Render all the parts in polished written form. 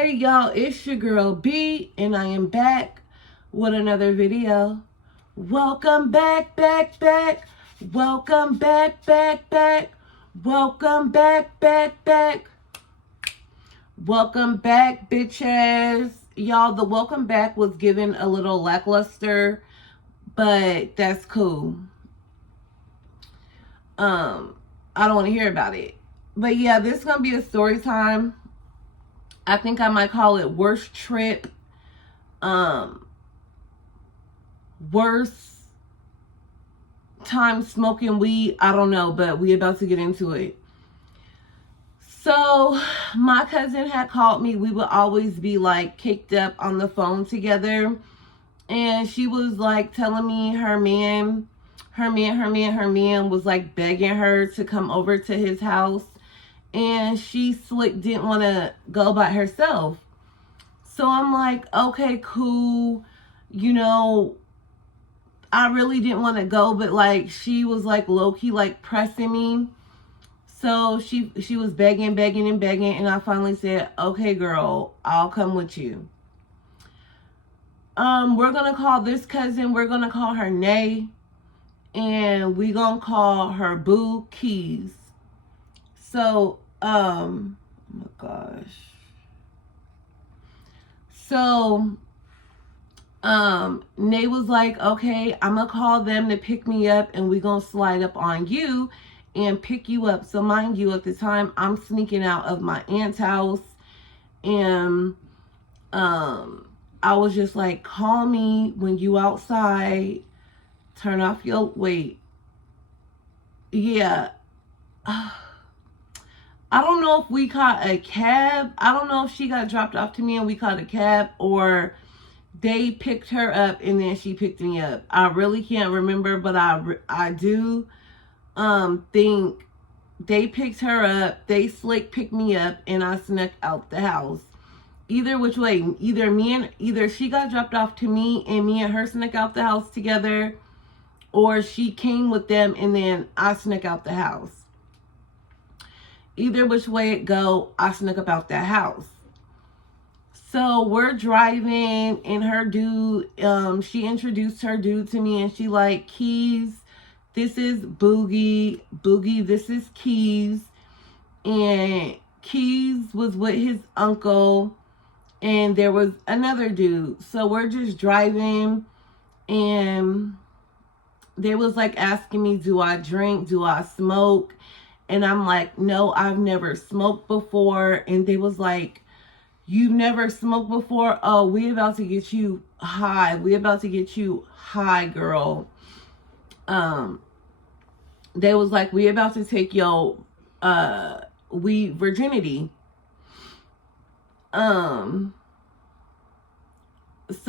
Hey y'all, it's your girl B, and I am back with another video. Welcome back. Welcome back. Welcome back. Welcome back, bitches. Y'all, the welcome back was given a little lackluster, but that's cool. I don't want to hear about it. But yeah, this is going to be a story time. I think I might call it worst trip, worst time smoking weed. I don't know, but we about to get into it. So my cousin had called me. We would always be like caked up on the phone together. And she was like telling me her man was like begging her to come over to his house. And she slick didn't want to go by herself. So I'm like, okay, cool. You know, I really didn't want to go, but like she was like low-key like pressing me. So she was begging, and I finally said, okay, girl, I'll come with you. We're gonna call this cousin, we're gonna call her Nay, and we gonna call her Boo Keys. So, oh my gosh. So, Nay was like, okay, I'm gonna call them to pick me up, and we gonna slide up on you and pick you up. So mind you, at the time, I'm sneaking out of my aunt's house, and, I was just like, call me when you outside, turn off your, wait. Yeah. I don't know if we caught a cab. I don't know if she got dropped off to me and we caught a cab, or they picked her up and then she picked me up. I really can't remember, but I do think they picked her up. They slick picked me up and I snuck out the house. Either which way, either she got dropped off to me and me and her snuck out the house together, or she came with them and then I snuck out the house. Either which way it go, I snuck up out that house. So we're driving, and her dude, she introduced her dude to me, and she like, Keys, this is Boogie, this is Keys. And Keys was with his uncle, and there was another dude. So we're just driving, and they was like asking me, do I drink, do I smoke? And I'm like, no, I've never smoked before. And they was like, you've never smoked before? Oh, we about to get you high. We about to get you high, girl. They was like, we about to take your virginity. So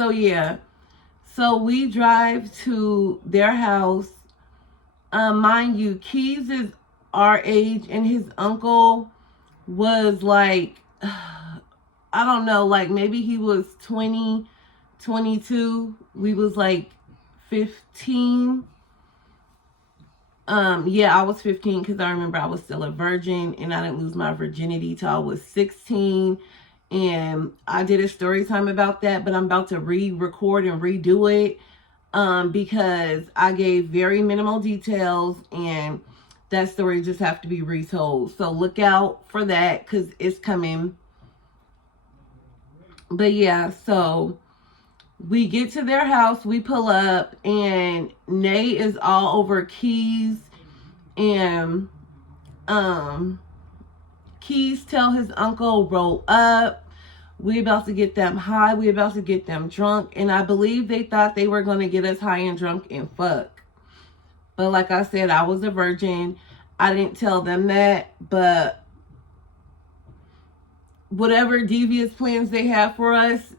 yeah. So we drive to their house. Mind you, Keys is our age, and his uncle was like, I don't know, like maybe he was 20, 22. We was like 15. Yeah, I was 15 because I remember I was still a virgin, and I didn't lose my virginity till I was 16. And I did a story time about that, but I'm about to re-record and redo it because I gave very minimal details, and that story just have to be retold. So look out for that because it's coming. But yeah, so we get to their house, we pull up, and Nay is all over Keys, and Keys tell his uncle, roll up. We about to get them high, we about to get them drunk, and I believe they thought they were going to get us high and drunk and fuck. But like I said, I was a virgin. I didn't tell them that, but whatever devious plans they had for us,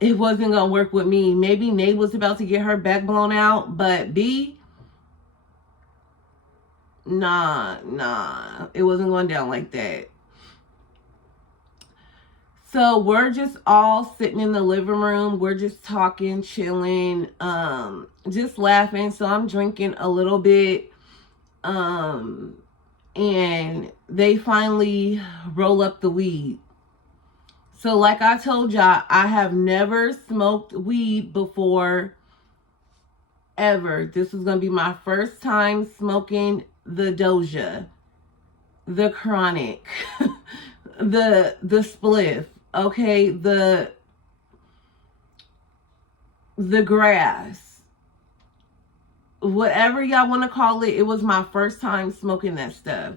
it wasn't going to work with me. Maybe Nate was about to get her back blown out, but B, nah, it wasn't going down like that. So we're just all sitting in the living room. We're just talking, chilling, just laughing. So I'm drinking a little bit. And they finally roll up the weed. So like I told y'all, I have never smoked weed before, ever. This was going to be my first time smoking the Doja, the chronic, the spliff, okay, the grass, whatever y'all want to call it. It was my first time smoking that stuff.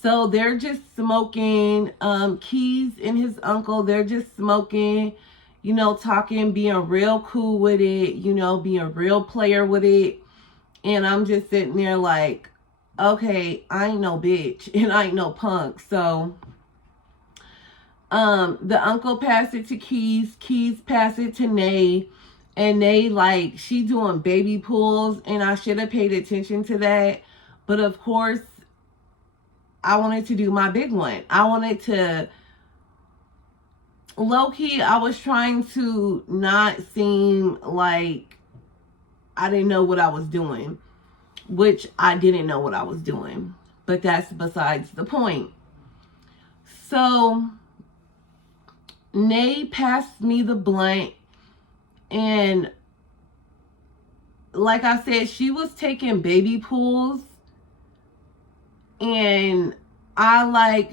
So they're just smoking. Keys and his uncle, they're just smoking, you know, talking, being real cool with it, you know, being a real player with it. And I'm just sitting there like, okay, I ain't no bitch and I ain't no punk. So the uncle passed it to Keys, Keys passed it to Nay, and Nay, like, she doing baby pulls, and I should have paid attention to that. But of course, I wanted to do my big one. I wanted to, low-key, I was trying to not seem like I didn't know what I was doing, which I didn't know what I was doing. But that's besides the point. So Nay passed me the blunt, and like I said, she was taking baby pulls, and I like,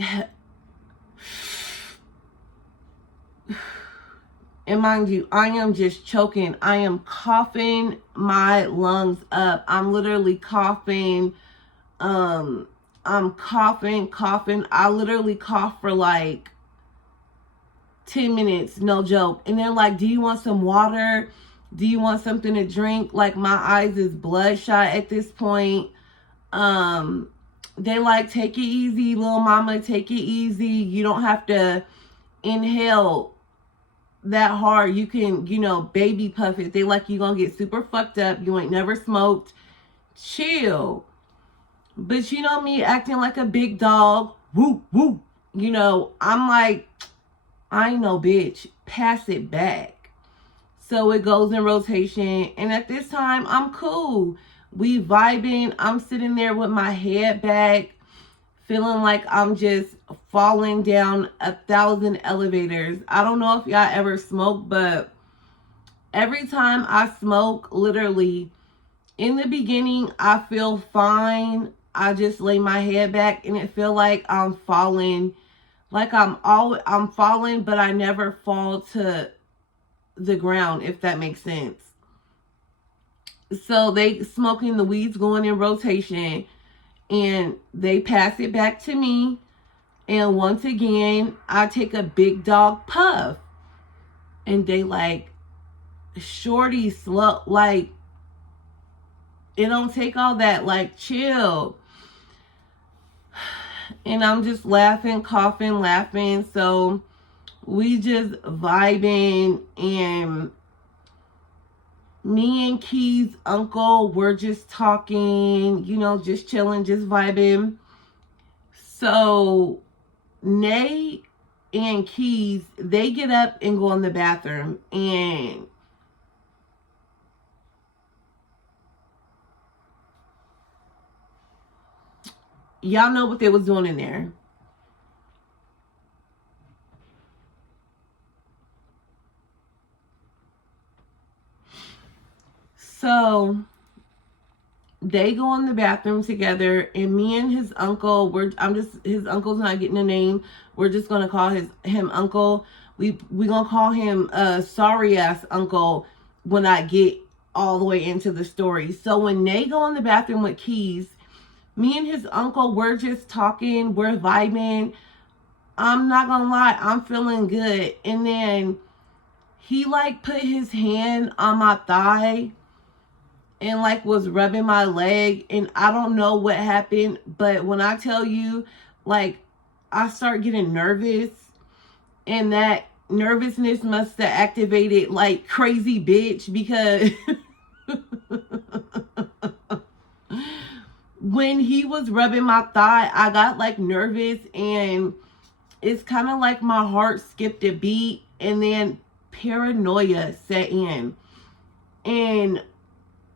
and mind you, I am just choking. I am coughing my lungs up. I'm literally coughing. I'm coughing. I literally coughed for like 10 minutes, no joke. And they're like, do you want some water? Do you want something to drink? Like, my eyes is bloodshot at this point. They like, take it easy, little mama, take it easy. You don't have to inhale that hard. You can, you know, baby puff it. They like, you gonna get super fucked up. You ain't never smoked. Chill. But you know me acting like a big dog. Woo, woo. You know, I'm like, I ain't no bitch. Pass it back. So it goes in rotation. And at this time, I'm cool. We vibing. I'm sitting there with my head back, feeling like I'm just falling down 1,000 elevators. I don't know if y'all ever smoke, but every time I smoke, literally, in the beginning, I feel fine. I just lay my head back and it feel like I'm falling. Like I'm falling, but I never fall to the ground, if that makes sense. So they smoking, the weeds going in rotation, and they pass it back to me. And once again, I take a big dog puff. And they like, shorty, slow, like, it don't take all that, like, chill. And I'm just laughing, coughing, laughing. So we just vibing, and me and Key's uncle, we're just talking, you know, just chilling, just vibing. So Nay and Keys, they get up and go in the bathroom, and y'all know what they was doing in there. So they go in the bathroom together, and me and his uncle, his uncle's not getting a name. We're just gonna call him uncle. We gonna call him sorry ass uncle when I get all the way into the story. So when they go in the bathroom with Keys, me and his uncle, we're just talking, we're vibing. I'm not gonna lie, I'm feeling good. And then he like put his hand on my thigh and like was rubbing my leg, and I don't know what happened, but when I tell you, like, I start getting nervous, and that nervousness must have activated like crazy bitch, because when he was rubbing my thigh, I got like nervous, and it's kind of like my heart skipped a beat, and then paranoia set in. And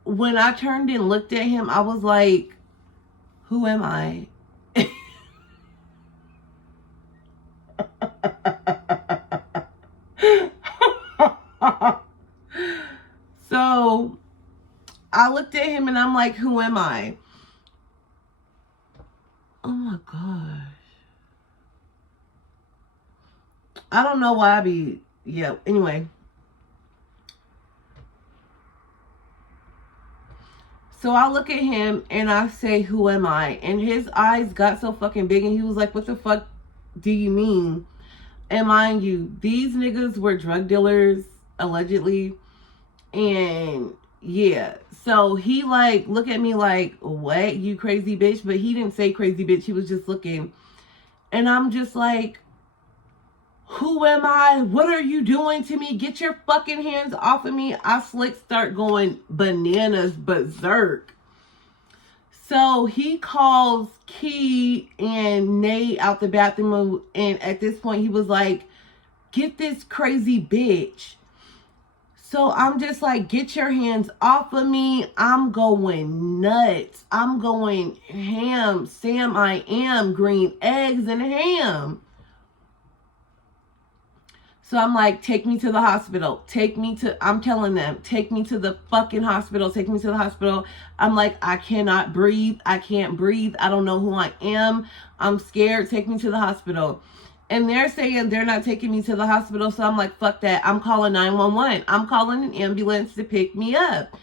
when I turned and looked at him, I was like, who am I? looked at him and I'm like, who am I? Oh my gosh. I don't know why I be, yeah, anyway. So I look at him and I say, who am I? And his eyes got so fucking big and he was like, what the fuck do you mean? And mind you, these niggas were drug dealers, allegedly. And yeah, so he like, look at me like, what, you crazy bitch? But he didn't say crazy bitch. He was just looking. And I'm just like, who am I? What are you doing to me? Get your fucking hands off of me. I slick start going bananas, berserk. So he calls Key and Nate out the bathroom. And at this point, he was like, get this crazy bitch. So I'm just like, get your hands off of me. I'm going nuts. I'm going ham. Sam, I am. Green eggs and ham. So I'm like, take me to the hospital. I'm telling them, take me to the fucking hospital. Take me to the hospital. I'm like, I cannot breathe. I can't breathe. I don't know who I am. I'm scared. Take me to the hospital. And they're saying they're not taking me to the hospital. So I'm like, fuck that. I'm calling 911. I'm calling an ambulance to pick me up.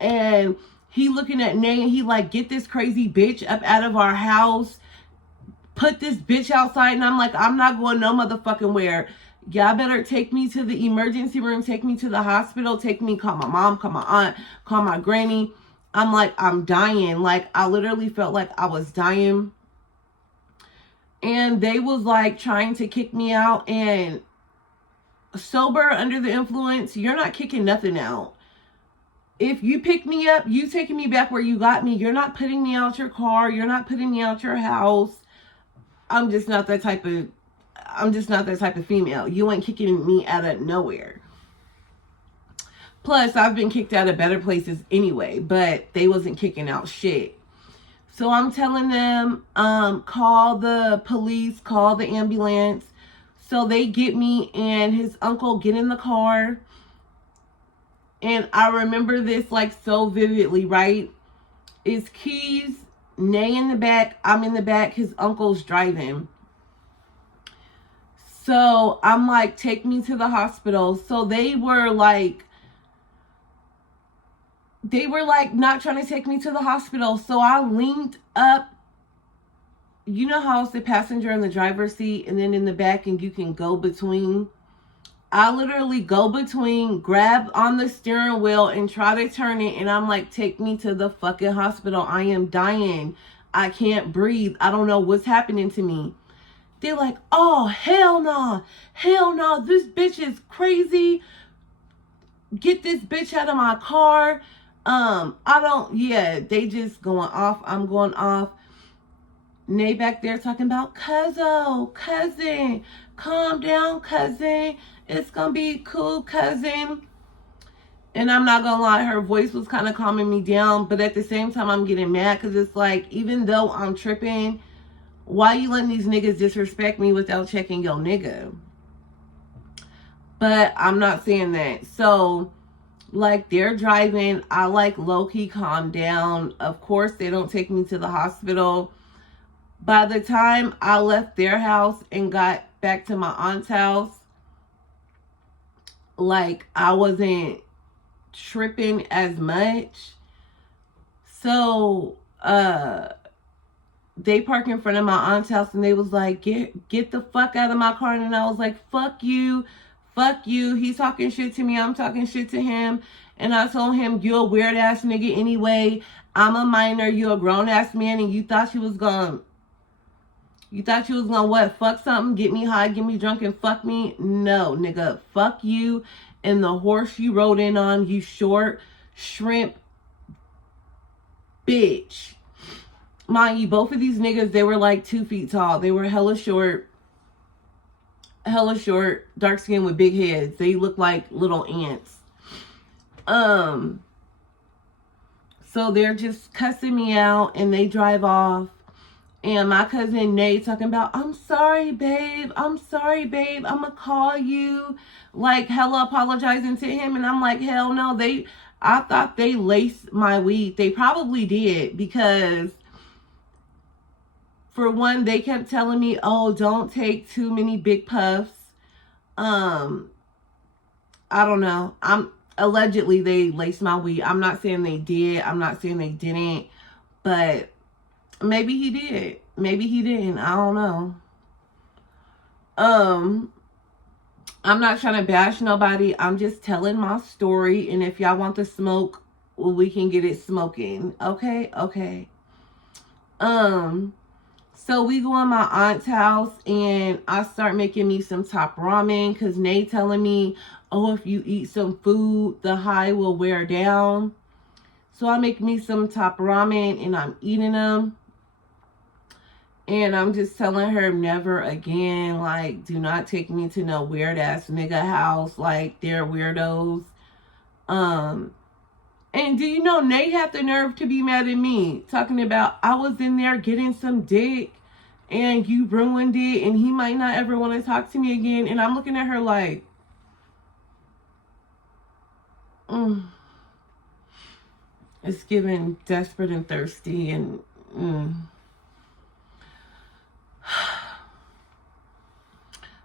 And he looking at Nate and he like, get this crazy bitch up out of our house. Put this bitch outside. And I'm like, I'm not going no motherfucking where. Y'all better take me to the emergency room. Take me to the hospital. Take me, call my mom, call my aunt, call my granny. I'm like, I'm dying. Like, I literally felt like I was dying. And they was like trying to kick me out. And sober, under the influence, you're not kicking nothing out. If you pick me up, you taking me back where you got me. You're not putting me out your car. You're not putting me out your house. I'm just not that type of female. You ain't kicking me out of nowhere. Plus, I've been kicked out of better places anyway, but they wasn't kicking out shit. So I'm telling them, call the police, call the ambulance. So they get me and his uncle get in the car. And I remember this like so vividly, right? It's Keys, Nay in the back, I'm in the back, his uncle's driving. So I'm like, take me to the hospital. So they were like not trying to take me to the hospital. So I leaned up. You know how it's the passenger in the driver's seat and then in the back and you can go between? I literally go between, grab on the steering wheel and try to turn it. And I'm like, take me to the fucking hospital. I am dying. I can't breathe. I don't know what's happening to me. They're like, oh, hell no. Hell no. This bitch is crazy. Get this bitch out of my car. They just going off. I'm going off. Nay back there talking about, cousin, calm down, cousin. It's gonna be cool, cousin. And I'm not gonna lie, her voice was kind of calming me down. But at the same time, I'm getting mad because it's like, even though I'm tripping, why you letting these niggas disrespect me without checking your nigga? But I'm not saying that. So, like, they're driving. I, like, low-key calm down. Of course, they don't take me to the hospital. By the time I left their house and got back to my aunt's house, like, I wasn't tripping as much. So, they parked in front of my aunt's house and they was like, get the fuck out of my car. And I was like, fuck you. He's talking shit to me. I'm talking shit to him. And I told him, you a weird ass nigga anyway. I'm a minor. You a grown ass man. And you thought you was gonna what? Fuck something? Get me high, get me drunk and fuck me? No, nigga. Fuck you and the horse you rode in on, you short shrimp bitch. Mind you, both of these niggas, they were like 2 feet tall. They were hella short, dark skin with big heads. They look like little ants. So they're just cussing me out and they drive off. And my cousin Nate talking about, I'm sorry, babe. I'm gonna call you. Like, hella apologizing to him. And I'm like, hell no. I thought they laced my weed. They probably did, because for one, they kept telling me, oh, don't take too many big puffs. I don't know. Allegedly they laced my weed. I'm not saying they did. I'm not saying they didn't. But maybe he did. Maybe he didn't. I don't know. I'm not trying to bash nobody. I'm just telling my story. And if y'all want the smoke, well, we can get it smoking. Okay? Okay. So we go in my aunt's house and I start making me some top ramen, because Nay telling me, oh, if you eat some food, the high will wear down. So I make me some top ramen and I'm eating them. And I'm just telling her, never again. Like, do not take me to no weird ass nigga house. Like, they're weirdos. And do you know, Nate had the nerve to be mad at me, talking about I was in there getting some dick and you ruined it and he might not ever want to talk to me again. And I'm looking at her like, it's giving desperate and thirsty and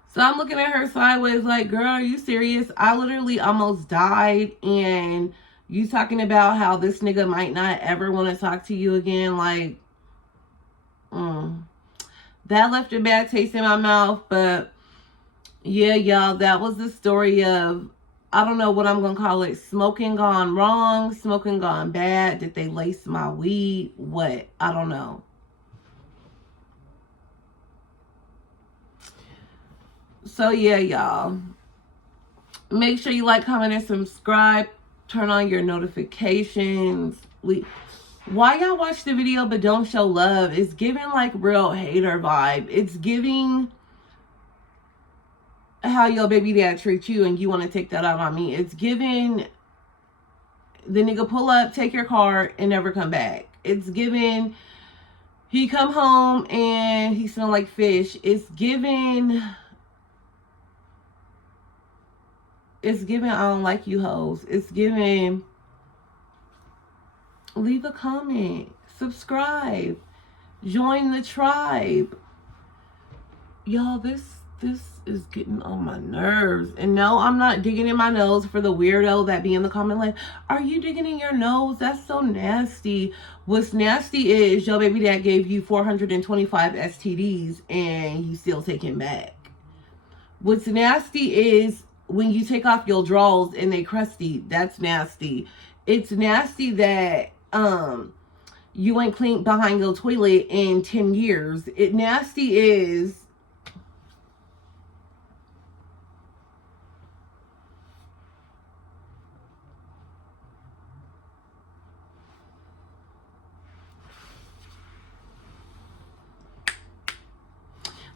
So I'm looking at her sideways like, girl, are you serious? I literally almost died, and you talking about how this nigga might not ever want to talk to you again. Like, that left a bad taste in my mouth. But yeah, y'all, that was the story of, I don't know what I'm going to call it. Smoking gone wrong, smoking gone bad. Did they lace my weed? What? I don't know. So yeah, y'all, make sure you like, comment, and subscribe. Turn on your notifications. Why y'all watch the video but don't show love? It's giving like real hater vibe. It's giving how your baby dad treats you and you want to take that out on me. It's giving the nigga pull up, take your car, and never come back. It's giving he come home and he smell like fish. It's giving I don't like you hoes. It's giving leave a comment, subscribe, join the tribe. Y'all, this is getting on my nerves. And no, I'm not digging in my nose for the weirdo that be in the comment like, are you digging in your nose? That's so nasty. What's nasty is your baby dad gave you 425 STDs and you still take him back. What's nasty is when you take off your drawers and they crusty. That's nasty. It's nasty that you ain't cleaned behind your toilet in 10 years. It nasty is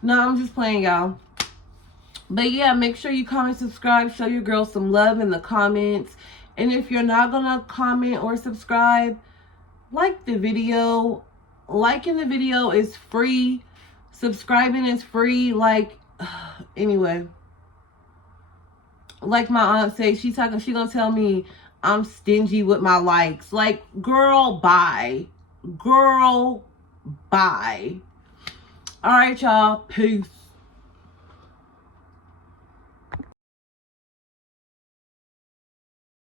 no, I'm just playing, y'all. But yeah, make sure you comment, subscribe, show your girl some love in the comments. And if you're not gonna comment or subscribe, like the video. Liking the video is free. Subscribing is free. Like, anyway. Like my aunt says, she gonna tell me I'm stingy with my likes. Like, girl, bye. Girl, bye. All right, y'all. Peace.